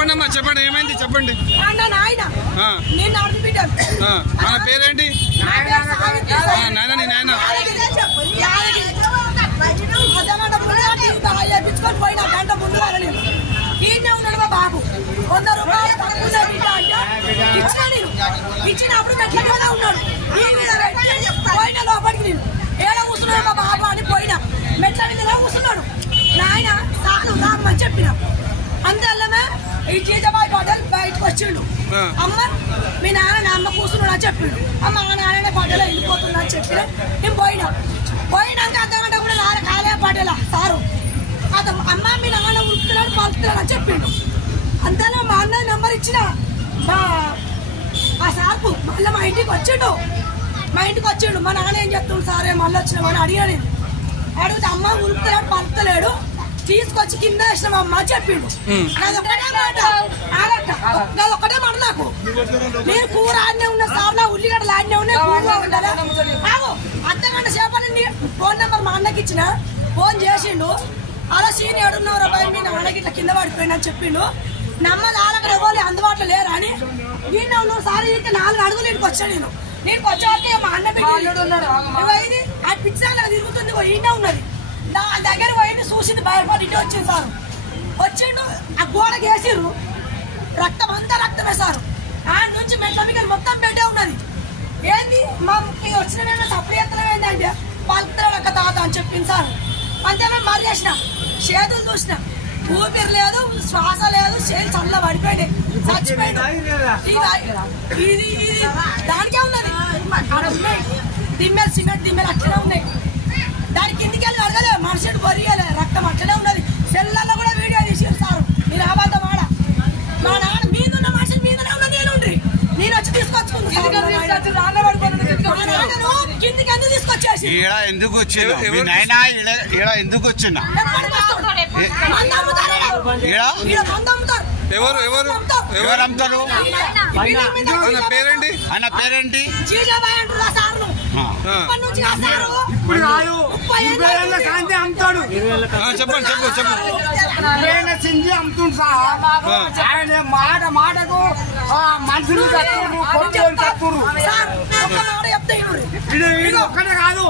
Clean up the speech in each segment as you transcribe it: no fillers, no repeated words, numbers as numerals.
చెప్పండి అమ్మా, చెప్పండి ఏమైంది చెప్పండి. ఆయన పేరేంటి? నాయన నీ నాయన పోయిన గంట ముందు ఈయనే ఉన్నాడు మా బాబు. 100 రూపాయలు ఇచ్చిన నేను ఇచ్చినప్పుడు మెట్ల మీద ఉన్నాడు. పోయిన లోపలికి నేను ఏడ కూర్చున్నాడు మా బాబు అని పోయినా మెట్ల మీద కూర్చున్నాడు. నాయన సార్లు రామ్మని చెప్పిన అంతల్లమే ఈ జీజాబాయి పటేల్ బయటకు వచ్చిండు. అమ్మ మీ నాన్న నా అమ్మ కూర్చున్నాడు అని చెప్పిండు. అమ్మ మా నాన్న పటేల్ వెళ్ళిపోతున్నా అని చెప్పిన నేను పోయినాక అర్ధగంట కూడా కాలే పటేలా సారు అతను అమ్మ మీ నాన్న ఉడుకుతున్నాడు పలుకుతున్నాడు అని చెప్పిండు. అంతలో మా అన్న నెంబర్ ఇచ్చిన ఆ సార్కు మళ్ళీ మా ఇంటికి వచ్చిండు. మా నాన్న ఏం చెప్తుండు సారే మళ్ళీ వచ్చినామని అడిగా నేను. అడిగితే అమ్మ ఉడుకుతున్నాడు పలుకుతలేడు తీసుకొచ్చి కింద వేసినామమ్మ చెప్పిండు. ఒకటే మాట నాకు నేను కూర ఆడనే ఉన్న సార్లా ఉల్లిగడ్డలు ఆడనే ఉన్నాయి కూరలో ఉండాలా అర్ధగంట సేపని ఫోన్ నెంబర్ మా అన్నకి ఇచ్చిన ఫోన్ చేసిండు. అలా సీని ఏడున్నర భయ మీ నాన్నకి ఇట్లా కింద పడిపోయినా అని చెప్పిండు. నమ్మది ఆడక్కడ ఎవరు అందుబాటులో లేరా అని నేను ఉన్నాడు సార్ అయితే 4 అడుగులు ఇంటికి వచ్చాను. నేను వచ్చాక మా అన్న ఇది ఆ పిచ్చిలా తిరుగుతుంది ఈయనే ఉన్నది నా దగ్గర పోయింది చూసింది భయపడి ఇంటి వచ్చింది సార్. వచ్చిండు ఆ గోడకి వేసిర్రు రక్తం అంతా రక్తమే సార్. ఆ నుంచి మెట్ల మీద మొత్తం బెడ్డే ఉన్నది. ఏంది మా వచ్చిన సప్లై ఎత్తనం ఏంటంటే పలుకుతాడు అక్క తాత అని చెప్పింది సార్. అంతే మేము మరి చేసిన చేతులు చూసిన ఊపిరి లేదు శ్వాస లేదు చేతులు చల్ల పడిపోయింది చచ్చిపోయింది. ఇది దానికే ఉన్నది దిమ్మెలు సిమెంట్ దిమ్మెలు అట్లనే ఉన్నాయి. దాని కిందికి వెళ్ళి అడగలే మనిషిని బొరియలే రక్తం అట్లనే ఉన్నది. సెల్లలో కూడా వీడియో తీసి సార్ మీరు అబద్ధం ఆడ మా నాన్న మీదున్న మనిషిని మీదనే ఉన్నది నేను వచ్చి తీసుకొచ్చుకుంది కిందికి ఎందుకు తీసుకొచ్చేసి ఎందుకు వచ్చిందా ఎందుకు వచ్చిందా ఎవరు ఎవరు ఎవరు అమ్ముతారు? ఆయన పేరేంటి? చెప్పండి అమ్ముతుంది సార్. ఆయన మాటకు మనుషులు ఒక్కనే కాదు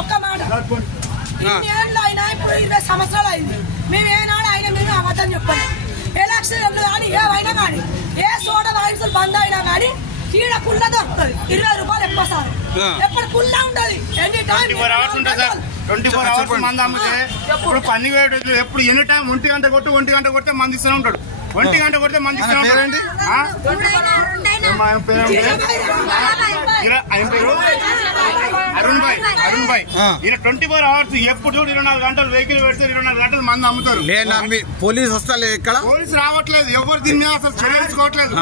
ఒక్క మాట అయినా ఇప్పుడు 20 సంవత్సరాలు అయింది. మేము ఏనాడు ఆయన మేము అబద్ధం చెప్పాలి. ఎలక్షన్ కానీ ఏవైనా కానీ ఏ సోడా వాయిన్సులు బంద్ అయినా కానీ కీడ కుళ్ళ దొరుకుతుంది. 20 రూపాయలు ఎక్కువ సార్. ఎప్పుడు కుళ్ళ ఉంటుంది 24 అవర్స్ మంది అమ్మితే ఇప్పుడు పని ఎప్పుడు ఎన్ని టైం 1 గంట కొట్టి మంది ఇస్తూనే ఉంటాడు. 1 గంట కొడితే మంది ఇస్తూనే ఉంటాడు. అరుణ్ భాయ్ ఈయన 24 అవర్స్ ఎప్పుడు 24 గంటలు వెహికల్ పెడితే 24 గంటలు మంది అమ్ముతారు. పోలీసు వస్తలే ఇక్కడ పోలీసు రావట్లేదు. ఎవరు దీని మీద అసలు చర్య తీసుకోవట్లేదు.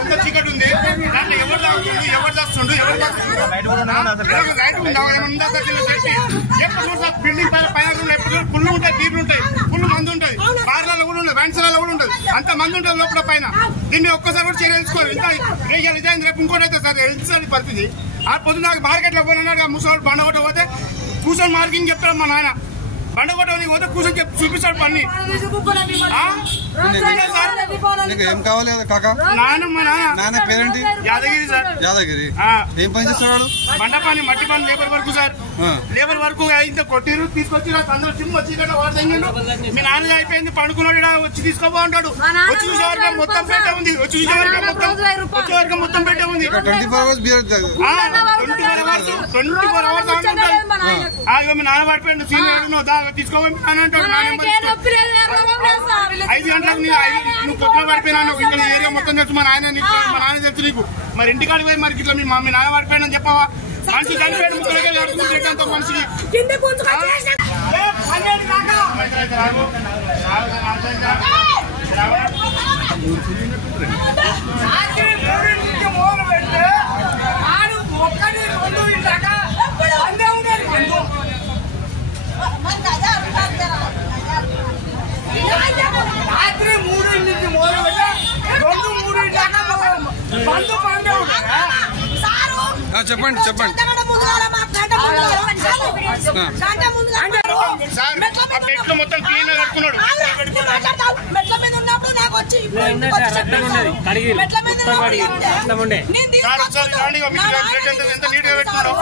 ఇప్పుడు చీకటి ఉంది దాంట్లో ఎవరు తాగుతుండు ఎవరు చేస్తుండు బిల్డింగ్ పైన పుల్లు ఉంటాయి తీర్లు ఉంటాయి పుల్లు మంది ఉంటాయి బార్లలో కూడా ఉంటాయి వ్యాన్సలలో కూడా ఉంటుంది అంత మంది ఉంటుంది లోపల పైన. దీన్ని ఒక్కసారి కూడా చర్య తీసుకోవాలి. ఇంకా ఇదైంది రేపు ఇంకోటి అయితే సార్ ఎంతసారి పరిస్థితి. ఆ పొద్దున మార్కెట్ లో పోయినాడు ముసలి బండ కొట్ట పోతే కూర్చొని మార్కింగ్ చెప్తాడు మా నాన్న. బండ కొట్ట పోతే కూర్చొని చూపిస్తాడు పని. ఏం కావాలి కాకా? నాన్న పేరేంటి? యాదగిరి సార్. యాదగిరి ఏం పని చేస్తున్నాడు? బండ పని మట్టి పని labour work sir. Labour work ఇంత కొట్టిరు తీసుకొచ్చి అందరూ చిమ్మ వచ్చి వాడు తగ్గిండు. మీ నాన్న అయిపోయింది పండుకున్నాడు వచ్చి తీసుకోబోంటాడు. వచ్చి చూసే వరకు మొత్తం పెట్టే ఉంది. వచ్చే వరకు మొత్తం పెట్టే ఉంది. 24 అవర్స్ 24 అవర్స్ ఉంటాయి. మీ నాన్న పడిపోయిండు సీనియర్ తీసుకోవాలి అని అంటాడు. 5 గంటలకు నువ్వు పొద్దున పడిపోయినాను ఇంకా ఏరియా మొత్తం తెలుసు. మా నాన్న తెలుసు నీకు. మరి ఇంటికాడికి పోయి మరి ఇట్లా మీ నాన్న పడిపోయాడని చెప్పావా? మనిషి చనిపోయాడు ముక్కలకి మనిషికి రాత్రి 3 నుంచి మొదలు పెట్టి 2-3 దాకా బంధు పండుగ చెప్పండి అంటే ముందు సార్ ఆ బెడ్లు మొత్తం క్లీన్ గా కట్టుకున్నాడు. మెట్ల మీద ఉన్నప్పుడు నాకు వచ్చి మెట్ల మీద ఎంత నీట్ గా పెట్టుకున్నాడు.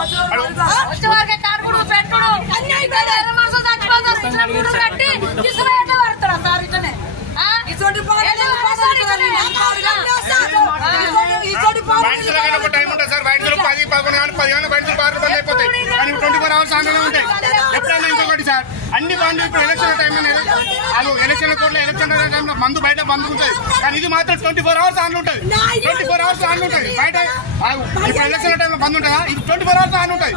ఒక టైం ఉంటుంది సార్, బ్యాంకులు 10, 11 గంటలు 10 గంటల బ్యాంకులు బార్లు బంద్ అయిపోతాయి, కానీ 24 hours ఆన్లైన్ ఉంటాయి. ఎప్పుడైనా ఇంకొకటి సార్, అన్ని బండ్లు ఇప్పుడు ఎలక్షన్ టైం ఎలక్షన్ కోర్టులో ఎలక్షన్ టైంలో మందు బయట బంద్ ఉంటుంది, కానీ ఇది మాత్రం 24 hours ఆన్లు ఉంటుంది. 24 hours ఆన్లు ఉంటుంది. బయట ఇప్పుడు ఎలక్షన్ టైంలో బంద్ ఉంటుందా? ఇది 24 hours ఆన్లు ఉంటాయి.